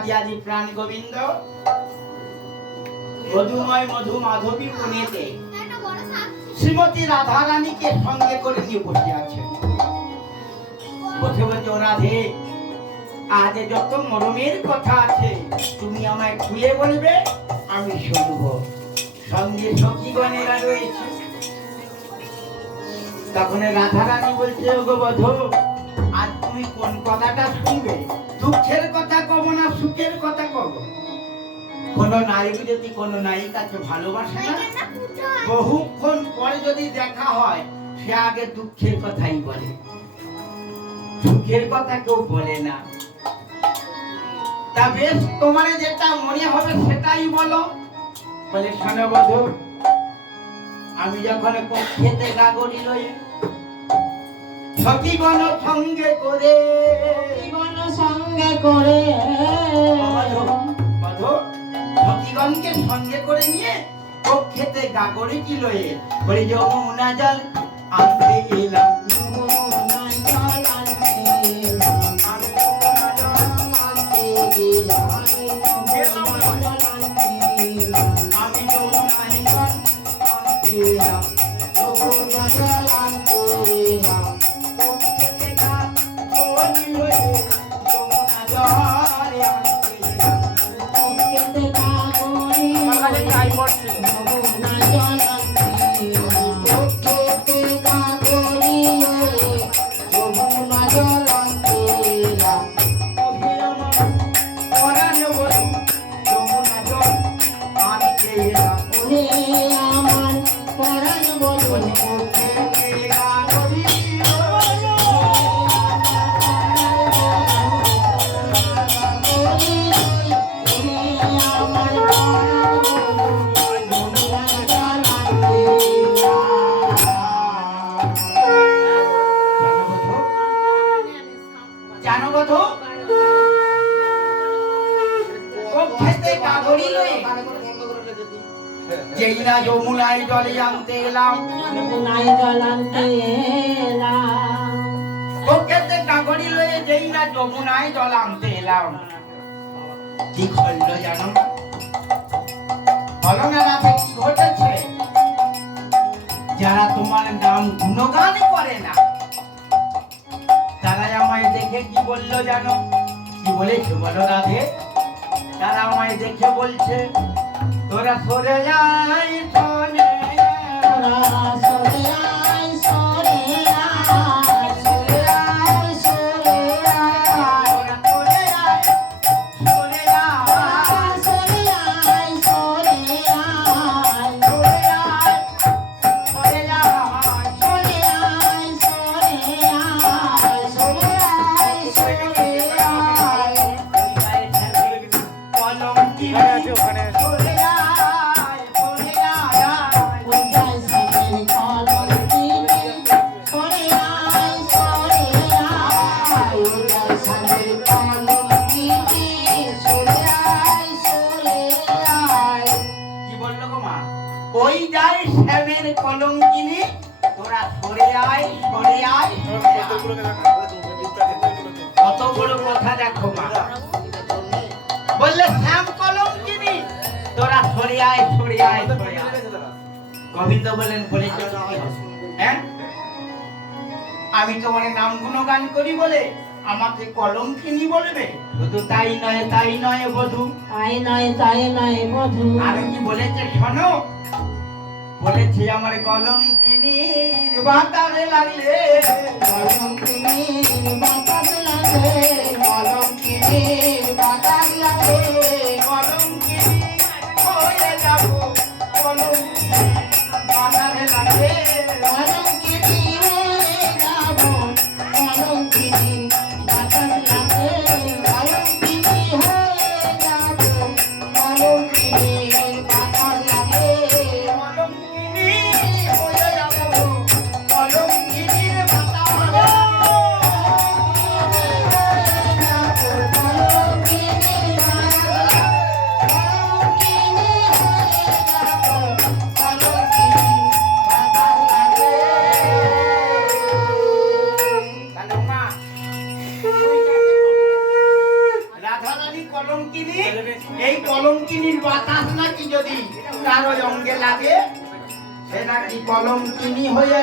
আদি আদি প্রাণ গোবিন্দ মধুময় মধু মাধবী বনেতে শ্রীমতী রাধা রানীকে সঙ্গে করে নিয়ে বসে আছে। বসে বলছে, ও রাধে, আজ যত মরমের কথা আছে তুমি আমায় খুলে বলবে, আমি শুনব। সঙ্গে সখীগণেরা রয়েছে। তখন রাধা রানী বলছে, ওগো বধূ, আজ তুমি কোন কথাটা শুনবে? দুঃখের কথা কব না সুখের কথা কব? কোন নারী যদি কোন নায়িকাকে ভালোবাসে না, বহুক্ষণ পরে যদি দেখা হয়, সে আগে দুঃখের কথাই বলে, সুখের কথা কেউ বলে না। তা বেশ, তোমার যেটা মনে হবে সেটাই বলো। বলে, শোনো বধূ, আমি যখন খেতে গাগরি লই সখীগণ সঙ্গে করে সখীগণকে সঙ্গে করে নিয়ে কক্ষেতে গাগরি কি লয়ে বলি, যমুনা জল আনতে এলাম, আমি যমুনায় জল আনতে এলাম, যমুনা জল আনতে এলাম, কক্ষেতে গাগরি লয়ে যমুনা জল আনতে এলাম, কক্ষেতে গাগরি লয়ে যমুনা জল আনতে এলাম, কক্ষেতে গাগরি লয়ে যমুনা জল আনতে এলাম, ওহে আমার পরাণ বধূ যমুনা জল আনতে এলাম, ওহে আমার পরাণ বধূ কক্ষেতে গাগরি জানো বধূ, কক্ষেতে গাগরি লয়ে যেই না যমুনায় জলে আনতে এলাম, কক্ষেতে গাগরি লয়ে যেই না যমুনায় জল আনতে এলাম, কি ঘটলো জানো? অলঙ্কারে কি ঘটেছে? যারা তোমার নাম গুণগান করে না, তারা আমায় দেখে কি বললো জানো? কি বলেছে বলো রাধে? তারা আমায় দেখে বলছে, তোরা সরে যাই সরে ওই যাই শ্যামের কলঙ্কিনী, তোরা সরে আয় সরে আয়। কত বড় কথা দেখো মা, বললে শ্যাম কলঙ্কিনী, তোরা সরে আয় সরে আয় সরে আয়। গোবিন্দ বলেন, বলেছে হ্যাঁ, আমি তোমার নাম গুণগান করি বলে আমাকে কলঙ্কিনী বলবে? শুধু তাই নয় তাই নয় বধূ, তাই নয় তাই নয় বধূ, আর কি বলেছে শোনো? বলেছে, আমার কলঙ্কিনীর বাতারে লাগলে, কলঙ্কিনীর বাতাস লাগে, কলঙ্কিনীর বাতাস লাগলে, কলঙ্কিনী হয়ে যাব, কলঙ্কিনীর বাতারে লাগলে, কলঙ্কিনী হয়ে যাব, কলঙ্কিনীর বাতাস লাগে, কলঙ্কিনী হয়ে যাব, কলঙ্কিনীর বাতাস লাগে, কলঙ্কিনী হয়ে যাব, কলঙ্কিনীর বাতাস লাগলে। কলঙ্কিনী, এই কলঙ্কিনীর বাতাস নাকি যদি কারো অঙ্গে লাগে সে নাকি কলঙ্কিনী হয়ে